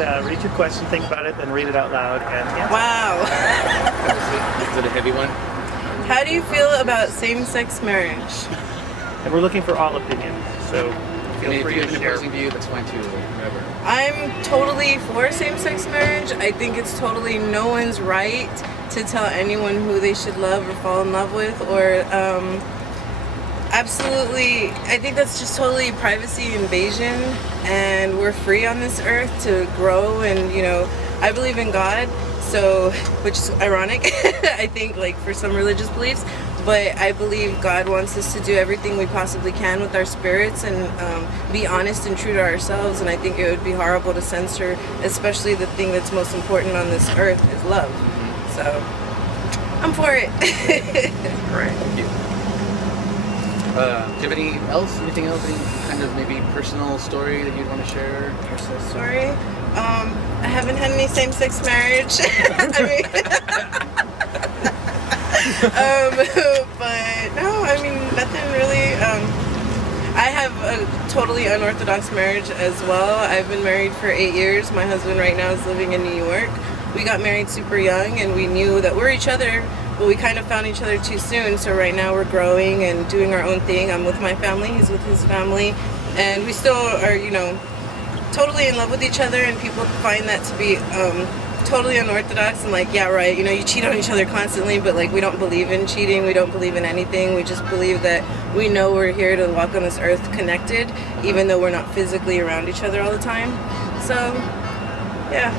read your question, think about it, then read it out loud, and answer. Wow. Is it a heavy one? How do you feel about same-sex marriage? And we're looking for all opinions, so feel If free you to have an share. opposing view, that's fine too. Whatever. I'm totally for same-sex marriage. I think it's totally no one's right to tell anyone who they should love or fall in love with, or absolutely, I think that's just totally privacy invasion, and we're free on this earth to grow. And I believe in God, so, which is ironic, I think, like, for some religious beliefs, but I believe God wants us to do everything we possibly can with our spirits and be honest and true to ourselves. And I think it would be horrible to censor, especially the thing that's most important on this earth is love. So I'm for it. Right. Thank you. Do you have anything else, any kind of maybe personal story that you'd want to share? Personal story. I haven't had any same-sex marriage. I mean, but no, I mean, nothing really. I have a totally unorthodox marriage as well. I've been married for 8 years. My husband right now is living in New York. We got married super young, and we knew that we're each other, but we kind of found each other too soon. So right now we're growing and doing our own thing. I'm with my family, he's with his family, and we still are, totally in love with each other. And people find that to be totally unorthodox and like, yeah, right, you cheat on each other constantly, but like, we don't believe in cheating, we don't believe in anything. We just believe that we know we're here to walk on this earth connected, even though we're not physically around each other all the time. So yeah.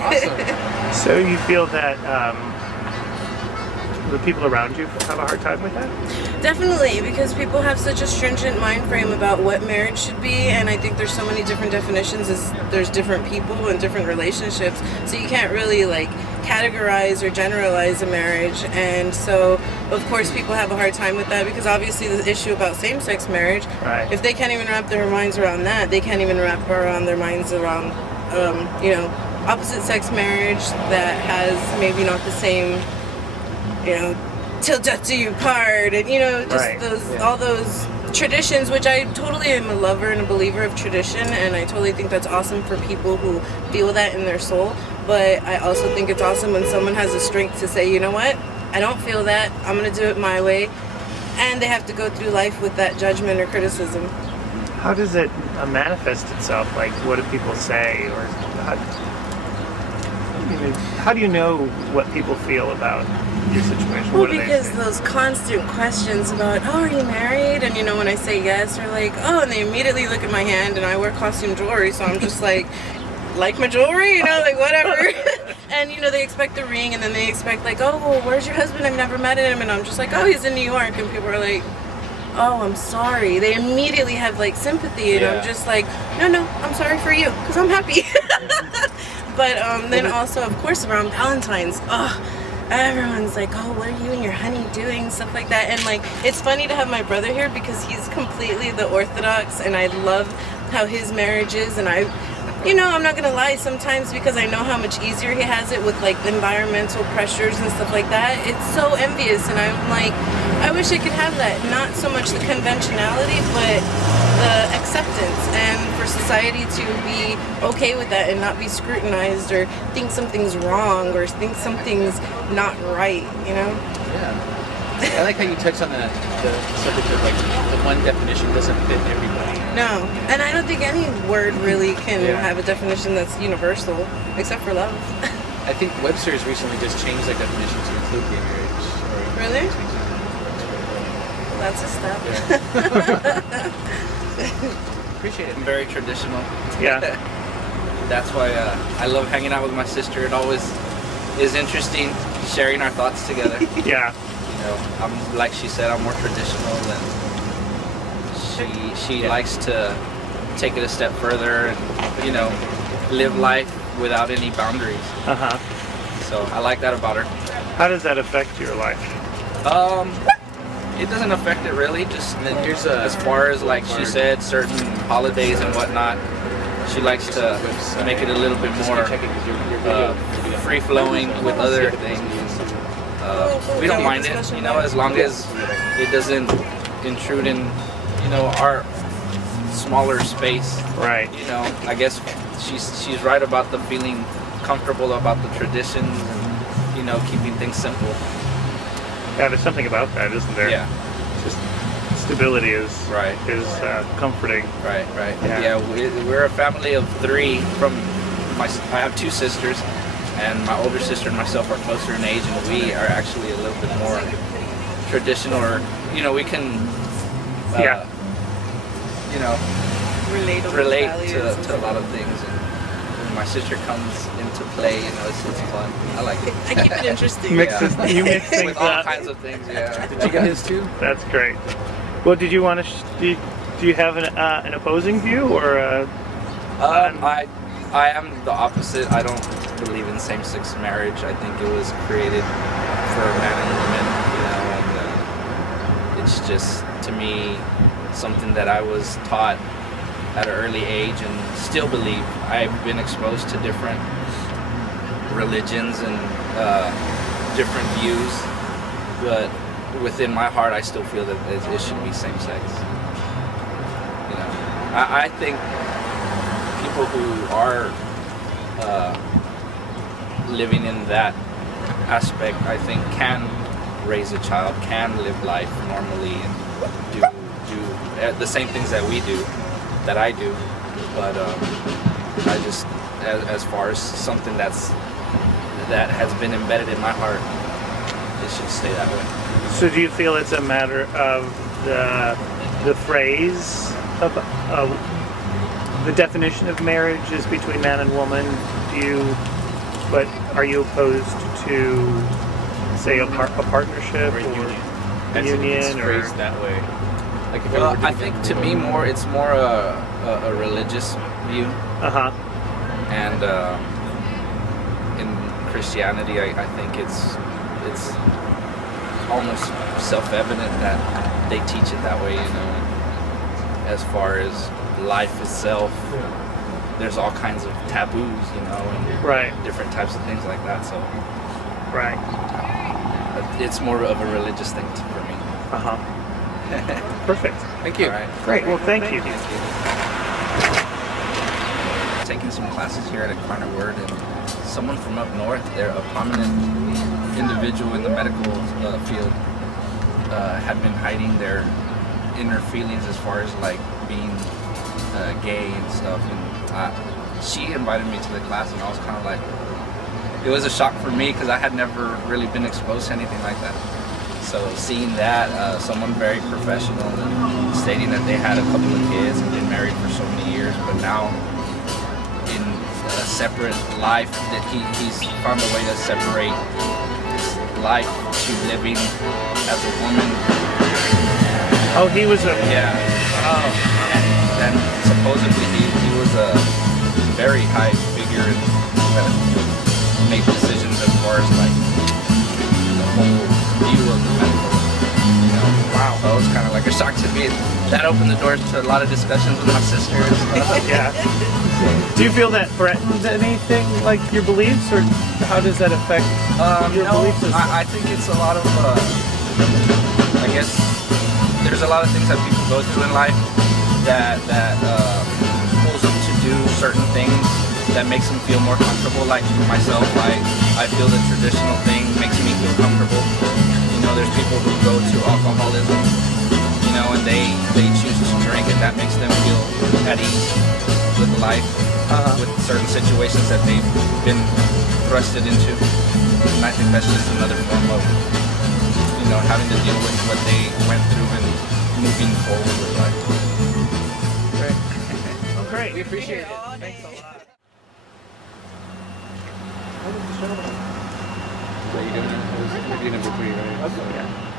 Awesome. So you feel that the people around you have a hard time with that? Definitely, because people have such a stringent mind frame about what marriage should be, and I think there's so many different definitions as there's different people and different relationships, so you can't really like categorize or generalize a marriage. And so of course people have a hard time with that, because obviously the issue about same-sex marriage, Right. if they can't even wrap their minds around that, they can't even wrap around their minds around opposite sex marriage that has maybe not the same till death do you part, and just Right. all those traditions, which I totally am a lover and a believer of tradition, and I totally think that's awesome for people who feel that in their soul. But I also think it's awesome when someone has the strength to say, you know what, I don't feel that, I'm gonna do it my way, and they have to go through life with that judgment or criticism. How does it manifest itself? Like, what do people say, or how do you know what people feel about your situation? Well, What do they because say? those constant questions about, oh, are you married? And when I say yes, they're like, oh, and they immediately look at my hand, and I wear costume jewelry, so I'm just like my jewelry, like whatever. And they expect the ring, and then they expect like, oh, well, where's your husband? I've never met him. And I'm just like, oh, he's in New York. And people are like, oh, I'm sorry. They immediately have like sympathy, and I'm just like, no, I'm sorry for you, because I'm happy. But then also, of course, around Valentine's, everyone's like, oh, what are you and your honey doing? Stuff like that. And like, it's funny to have my brother here, because he's completely the orthodox, and I love how his marriage is. And I'm not gonna lie, sometimes, because I know how much easier he has it with like the environmental pressures and stuff like that, it's so envious. And I'm like, I wish I could have that. Not so much the conventionality, but the acceptance, and for society to be okay with that and not be scrutinized or think something's wrong or think something's not right, Yeah. I like how you touched on the subject of like the one definition doesn't fit everybody. No, and I don't think any word really can Yeah. have a definition that's universal, except for love. I think Webster's recently just changed that definition to include gay marriage. Really? That's a step. Appreciate it. I'm very traditional. Yeah. That's why I love hanging out with my sister. It always is interesting sharing our thoughts together. Yeah. I'm like she said, I'm more traditional, and she likes to take it a step further and live life without any boundaries. Uh-huh. So I like that about her. How does that affect your life? It doesn't affect it really. Just And then here's as far as like she said, certain holidays and whatnot, she likes to make it a little bit more free flowing with other things. We don't mind it, as long as it doesn't intrude in, our smaller space. Right. You know, I guess she's right about the feeling comfortable about the traditions and, you know, keeping things simple. Yeah, there's something about that, isn't there? Yeah. Just stability is Right. Comforting. Right. Yeah. Yeah, we're a family of 3 from I have 2 sisters, and my older sister and myself are closer in age, and we are actually a little bit more traditional, or, you know, we can, Yeah. you know, Relatable relate values to and a lot of things. And when my sister comes into play, you know, it's fun. I like it. I keep it interesting. Mixes, you mix things With all up. kinds of things, yeah. Did you get his too? That's great. Well, did you want to? Do you have an opposing view or? I am the opposite. I don't believe in same-sex marriage. I think it was created for man and woman, you know, and it's just, to me, something that I was taught at an early age and still believe. I've been exposed to different religions and different views, but within my heart, I still feel that it should be same-sex. You know, I think people who are living in that aspect, I think, can raise a child, can live life normally, and do the same things that we do, that I do. But I just, as far as something that has been embedded in my heart, it should stay that way. So do you feel it's a matter of the phrase of the definition of marriage is between man and woman? But are you opposed to, say, a partnership or a union, or phrased that way? Like if Well, I think to me it's more a religious view, and in Christianity, I think it's almost self-evident that they teach it that way. You know, as far as life itself, there's all kinds of taboos, you know, and Right. different types of things like that. So right? it's more of a religious thing for me. Perfect. Thank you. All right. Great. Well, thank you. Taking some classes here at Incarnate Word, and someone from up north, they're a prominent individual in the medical field, had been hiding their inner feelings as far as like being gay and stuff. And she invited me to the class, and I was kind of like, it was a shock for me because I had never really been exposed to anything like that. So seeing that, someone very professional and stating that they had a couple of kids and been married for so many years, but now in a separate life, that he's found a way to separate life to living as a woman. Oh, he was a. Yeah. And supposedly he was a very high figure that made decisions as far as like the whole view of the medical, you know. Wow. So it was kind of like a shock to me. That opened the doors to a lot of discussions with my sister and stuff. Yeah. Do you feel that threatens anything like your beliefs, or how does that affect your No, belief system? I think it's a lot of, I guess, there's a lot of things that people go through in life that pulls them to do certain things that makes them feel more comfortable. Like myself, I feel the traditional thing makes me feel comfortable. You know, there's people who go to alcoholism, you know, and they choose to drink, and that makes them feel at ease with life, with certain situations that they've been thrusted into. And I think that's just another form of, you know, having to deal with what they went through and moving forward with life. Great. Oh, great. We appreciate it. Thanks a lot. So you doing it? It was interview number 3, right? Yeah.